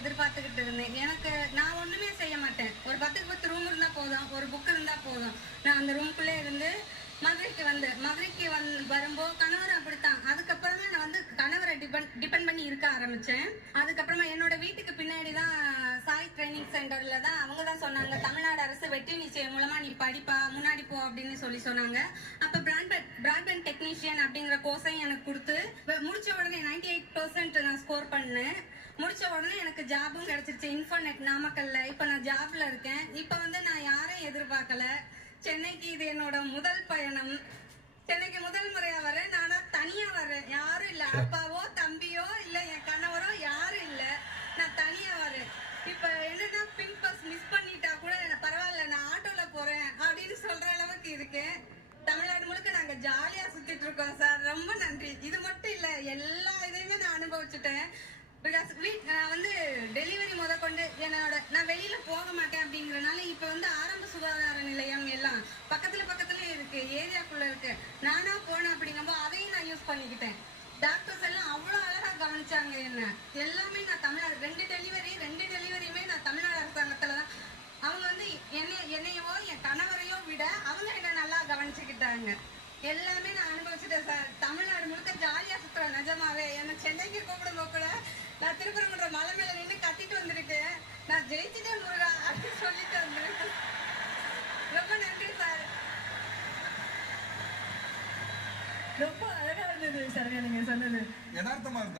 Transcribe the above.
எதிர்பார்த்துக்கிட்டு இருந்தேன். எனக்கு நான் ஒண்ணுமே செய்ய மாட்டேன். ஒரு 10க்கு 10 ரூம் இருந்தா போதும், ஒரு புக் இருந்தா போதும். நான் அந்த ரூம்குள்ளே இருந்து மதுரைக்கு வரும்போது கணவர் அப்படித்தான். அதுக்கப்புறமா நான் வந்து கணவரை டிபெண்ட் பண்ணி இருக்க ஆரம்பிச்சேன். அதுக்கப்புறமா என்னோட வீட்டுக்கு பின்னாடி தான் சாய் ட்ரைனிங் சென்டர்ல தான் அவங்க தான் சொன்னாங்க, தமிழ்நாடு அரசு வெற்றி நிச்சயம் மூலமா நீ படிப்பா, முன்னாடி போ அப்படின்னு சொன்னாங்க. அப்ப பிராட்பேண்ட் டெக்னீஷியன் அப்படிங்கிற கோர்ஸையும் எனக்கு கொடுத்து முடிச்ச உடனே 98% நான் ஸ்கோர் பண்ணேன். முடிச்ச உடனே எனக்கு ஜாபும் கிடைச்சிருச்சு இன்ஃபோநெட் நாமக்கல்ல. இப்ப நான் ஜாப்ல இருக்கேன். இப்ப வந்து நான் யாரையும் எதிர்பார்க்கல. சென்னைக்கு இது என்னோட முதல் பயணம். சென்னைக்கு முதல் முறையா வரேன். நானா தனியா வரேன், யாரும் இல்ல, அப்பாவோ தம்பியோ இல்ல என் கணவரோ யாரும் இல்ல, நான் தனியா வரேன். இப்ப என்னன்னா பின் பஸ் மிஸ் பண்ணிட்டா கூட பரவாயில்ல, நான் ஆட்டோல போறேன் அப்படின்னு சொல்ற அளவுக்கு இருக்கேன். தமிழ்நாடு முழுக்க நாங்க ஜாலியா சுத்திட்டு இருக்கோம் சார். ரொம்ப நன்றி. இது மட்டும் இல்ல, எல்லா இதையுமே நான் அனுபவிச்சுட்டேன். பிகாஸ் நான் வந்து டெலிவரி கொண்டு நான் வெளியில போக மாட்டேன் அப்படிங்கறனால இப்ப வந்து ஆரம்ப சுகாதார நிலையம் எல்லாம் பக்கத்துல இருக்கு, ஏரியாக்குள்ள இருக்கு. நானா போனேன் அப்படிங்கும்போது அதையும் நான் யூஸ் பண்ணிக்கிட்டேன். டாக்டர்ஸ் எல்லாம் அவ்வளவு அழகா கவனிச்சாங்க என்ன. எல்லாமே நான் தமிழ்நாடு ரெண்டு டெலிவரியுமே நான் தமிழ்நாடு அரசாங்கத்துலதான். அவங்க வந்து என்னையவோ என் கணவரையோ விட அவங்க என்ன நல்லா கவனிச்சுக்கிட்டாங்க. எல்லாமே நான் அனுபவிச்சுட்டேன் சார். தமிழ்நாடு முழுக்க ஜாலியா சுத்துறேன். நிஜமாவே என்ன சென்னைக்கு கூப்பிடும்போது கூட நான் திருப்பரங்குன்ற மலை மேல நின்று கத்திட்டு வந்திருக்கேன், நான் ஜெயிச்சுட்டேன் முருகா அப்படின்னு சொல்லிட்டு வந்திருக்கேன். ரொம்ப நன்றி சார். ரொம்ப அழகா இருந்தது சரண்யா நீங்க சொன்னது. யதார்த்தமா இருந்தது.